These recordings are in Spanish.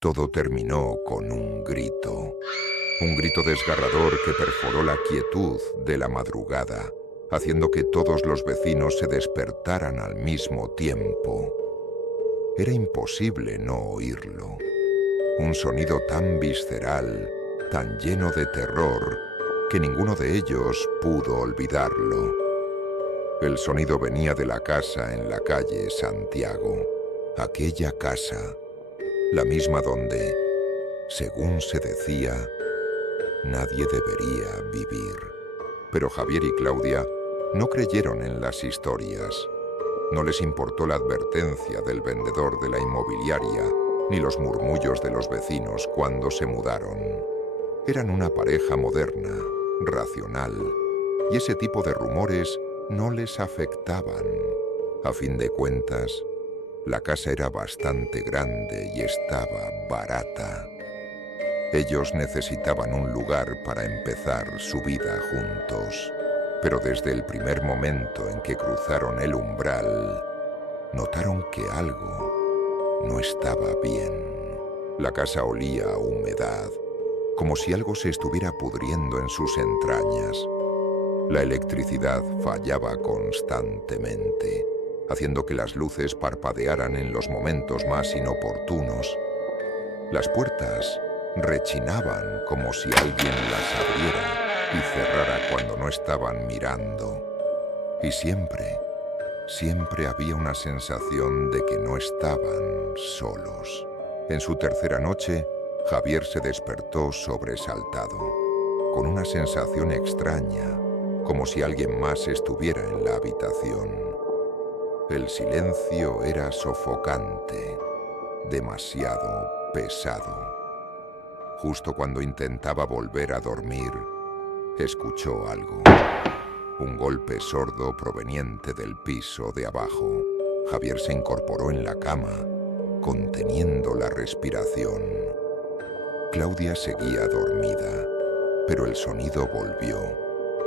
Todo terminó con un grito desgarrador que perforó la quietud de la madrugada, haciendo que todos los vecinos se despertaran al mismo tiempo. Era imposible no oírlo. Un sonido tan visceral, tan lleno de terror, que ninguno de ellos pudo olvidarlo. El sonido venía de la casa en la calle Santiago, aquella casa, la misma donde, según se decía, nadie debería vivir. Pero Javier y Claudia no creyeron en las historias. No les importó la advertencia del vendedor de la inmobiliaria, ni los murmullos de los vecinos cuando se mudaron. Eran una pareja moderna, racional, y ese tipo de rumores no les afectaban. A fin de cuentas, la casa era bastante grande y estaba barata. Ellos necesitaban un lugar para empezar su vida juntos, pero desde el primer momento en que cruzaron el umbral, notaron que algo no estaba bien. La casa olía a humedad, como si algo se estuviera pudriendo en sus entrañas. La electricidad fallaba constantemente, haciendo que las luces parpadearan en los momentos más inoportunos. Las puertas rechinaban como si alguien las abriera y cerrara cuando no estaban mirando. Y siempre había una sensación de que no estaban solos. En su tercera noche, Javier se despertó sobresaltado, con una sensación extraña, como si alguien más estuviera en la habitación. El silencio era sofocante, demasiado pesado. Justo cuando intentaba volver a dormir, escuchó algo. Un golpe sordo proveniente del piso de abajo. Javier se incorporó en la cama, conteniendo la respiración. Claudia seguía dormida, pero el sonido volvió,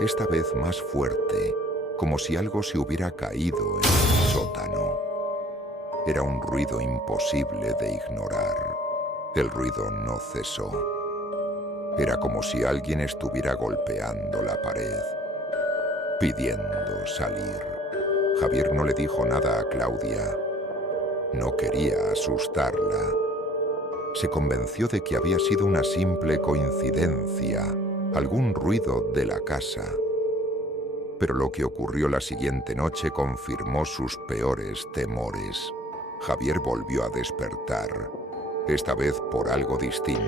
esta vez más fuerte, como si algo se hubiera caído en el sótano. Era un ruido imposible de ignorar. El ruido no cesó. Era como si alguien estuviera golpeando la pared, pidiendo salir. Javier no le dijo nada a Claudia. No quería asustarla. Se convenció de que había sido una simple coincidencia, algún ruido de la casa. Pero lo que ocurrió la siguiente noche confirmó sus peores temores. Javier volvió a despertar, esta vez por algo distinto.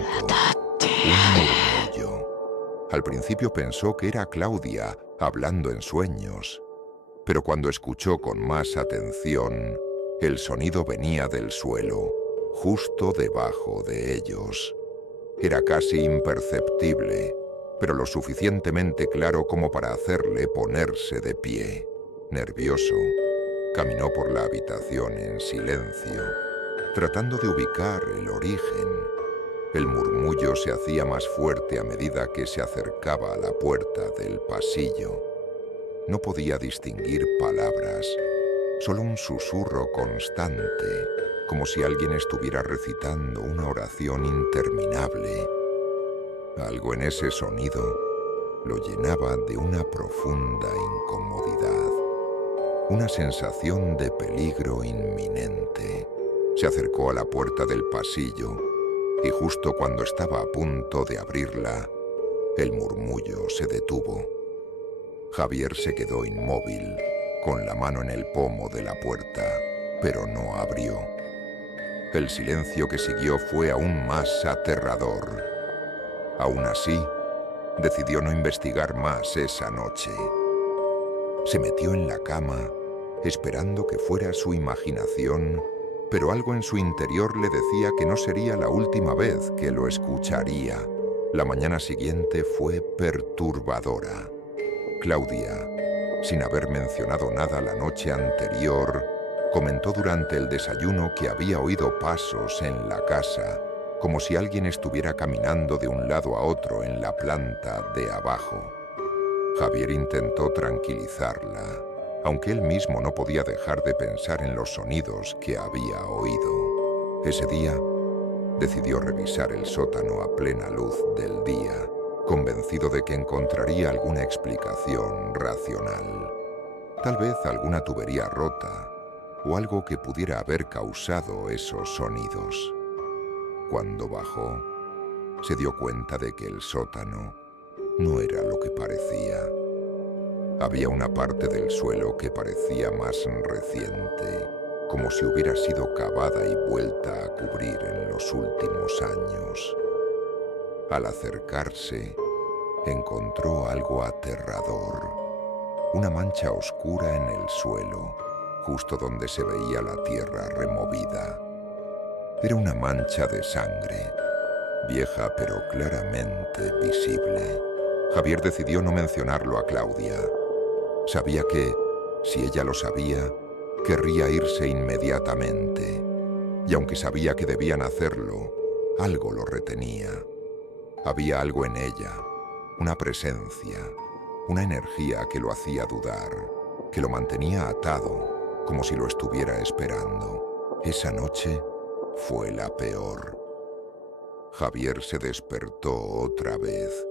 Un murmullo. Al principio pensó que era Claudia hablando en sueños, pero cuando escuchó con más atención, el sonido venía del suelo, justo debajo de ellos. Era casi imperceptible, pero lo suficientemente claro como para hacerle ponerse de pie. Nervioso, caminó por la habitación en silencio, tratando de ubicar el origen. El murmullo se hacía más fuerte a medida que se acercaba a la puerta del pasillo. No podía distinguir palabras, solo un susurro constante, como si alguien estuviera recitando una oración interminable. Algo en ese sonido lo llenaba de una profunda incomodidad, una sensación de peligro inminente. Se acercó a la puerta del pasillo y justo cuando estaba a punto de abrirla, el murmullo se detuvo. Javier se quedó inmóvil, con la mano en el pomo de la puerta, pero no abrió. El silencio que siguió fue aún más aterrador. Aún así, decidió no investigar más esa noche. Se metió en la cama, esperando que fuera su imaginación, pero algo en su interior le decía que no sería la última vez que lo escucharía. La mañana siguiente fue perturbadora. Claudia, sin haber mencionado nada la noche anterior, comentó durante el desayuno que había oído pasos en la casa, como si alguien estuviera caminando de un lado a otro en la planta de abajo. Javier intentó tranquilizarla, aunque él mismo no podía dejar de pensar en los sonidos que había oído. Ese día Decidió revisar el sótano a plena luz del día, convencido de que encontraría alguna explicación racional. Tal vez alguna tubería rota o algo que pudiera haber causado esos sonidos. Cuando bajó, se dio cuenta de que el sótano no era lo que parecía. Había una parte del suelo que parecía más reciente, como si hubiera sido cavada y vuelta a cubrir en los últimos años. Al acercarse, encontró algo aterrador. Una mancha oscura en el suelo, justo donde se veía la tierra removida. Era una mancha de sangre, vieja pero claramente visible. Javier decidió no mencionarlo a Claudia. Sabía que, si ella lo sabía, querría irse inmediatamente. Y aunque sabía que debían hacerlo, algo lo retenía. Había algo en ella, una presencia, una energía que lo hacía dudar, que lo mantenía atado, como si lo estuviera esperando. Esa noche fue la peor. Javier se despertó otra vez.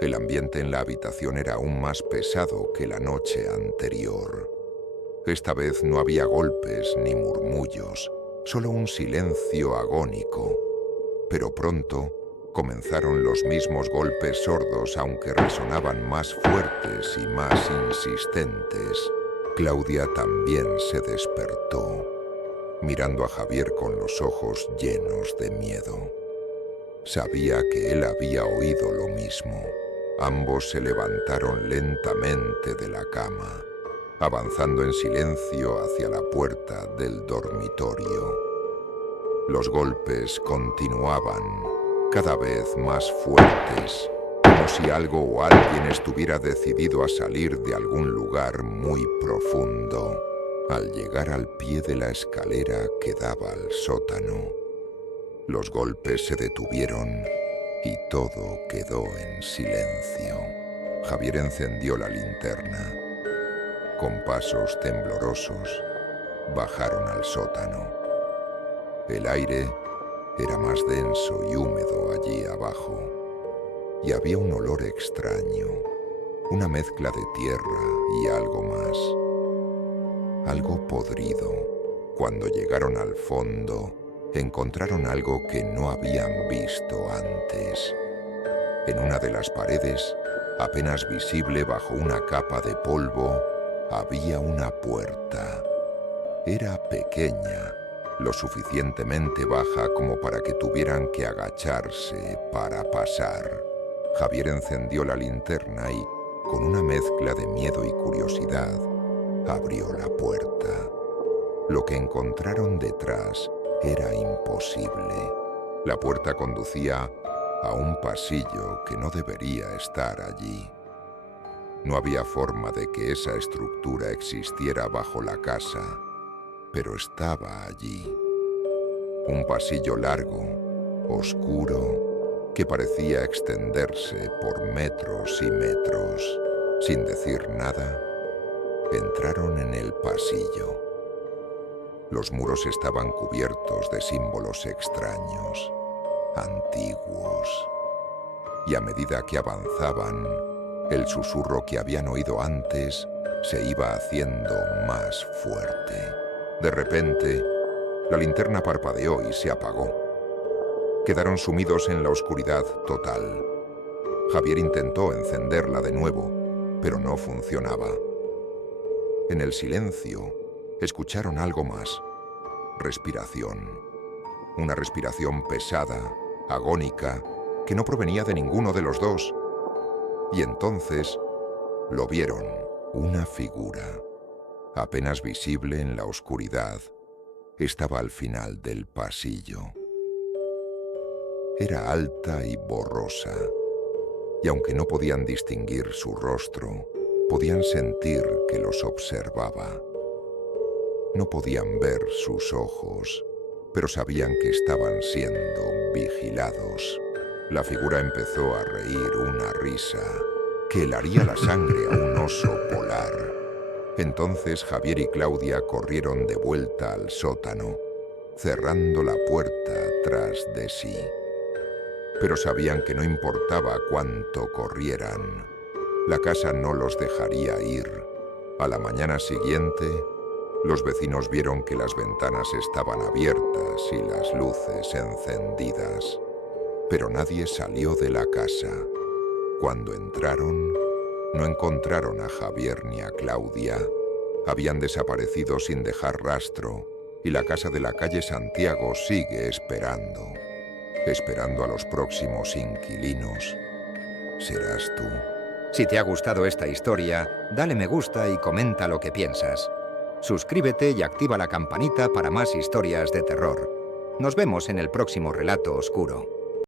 El ambiente en la habitación era aún más pesado que la noche anterior. Esta vez no había golpes ni murmullos, solo un silencio agónico. Pero pronto comenzaron los mismos golpes sordos, aunque resonaban más fuertes y más insistentes. Claudia también se despertó, mirando a Javier con los ojos llenos de miedo. Sabía que él había oído lo mismo. Ambos se levantaron lentamente de la cama, avanzando en silencio hacia la puerta del dormitorio. Los golpes continuaban, cada vez más fuertes, como si algo o alguien estuviera decidido a salir de algún lugar muy profundo. Al llegar al pie de la escalera que daba al sótano, los golpes se detuvieron y todo quedó en silencio. Javier encendió la linterna. Con pasos temblorosos, bajaron al sótano. El aire era más denso y húmedo allí abajo, y había un olor extraño, una mezcla de tierra y algo más. Algo podrido. Cuando llegaron al fondo, encontraron algo que no habían visto antes. En una de las paredes, apenas visible bajo una capa de polvo, había una puerta. Era pequeña, lo suficientemente baja como para que tuvieran que agacharse para pasar. Javier encendió la linterna y, con una mezcla de miedo y curiosidad, abrió la puerta. Lo que encontraron detrás era imposible. La puerta conducía a un pasillo que no debería estar allí. No había forma de que esa estructura existiera bajo la casa, pero estaba allí. Un pasillo largo, oscuro, que parecía extenderse por metros y metros. Sin decir nada, entraron en el pasillo. Los muros estaban cubiertos de símbolos extraños, antiguos. Y a medida que avanzaban, el susurro que habían oído antes se iba haciendo más fuerte. De repente, la linterna parpadeó y se apagó. Quedaron sumidos en la oscuridad total. Javier intentó encenderla de nuevo, pero no funcionaba. En el silencio, escucharon algo más. Respiración. Una respiración pesada, agónica, que no provenía de ninguno de los dos. Y entonces lo vieron, una figura, apenas visible en la oscuridad, estaba al final del pasillo. Era alta y borrosa, y aunque no podían distinguir su rostro, podían sentir que los observaba. No podían ver sus ojos, pero sabían que estaban siendo vigilados. La figura empezó a reír una risa que helaría la sangre a un oso polar. Entonces Javier y Claudia corrieron de vuelta al sótano, cerrando la puerta tras de sí. Pero sabían que no importaba cuánto corrieran, la casa no los dejaría ir. A la mañana siguiente, los vecinos vieron que las ventanas estaban abiertas y las luces encendidas, pero nadie salió de la casa. Cuando entraron, no encontraron a Javier ni a Claudia. Habían desaparecido sin dejar rastro y la casa de la calle Santiago sigue esperando a los próximos inquilinos. ¿Serás tú? Si te ha gustado esta historia, dale me gusta y comenta lo que piensas. Suscríbete y activa la campanita para más historias de terror. Nos vemos en el próximo relato oscuro.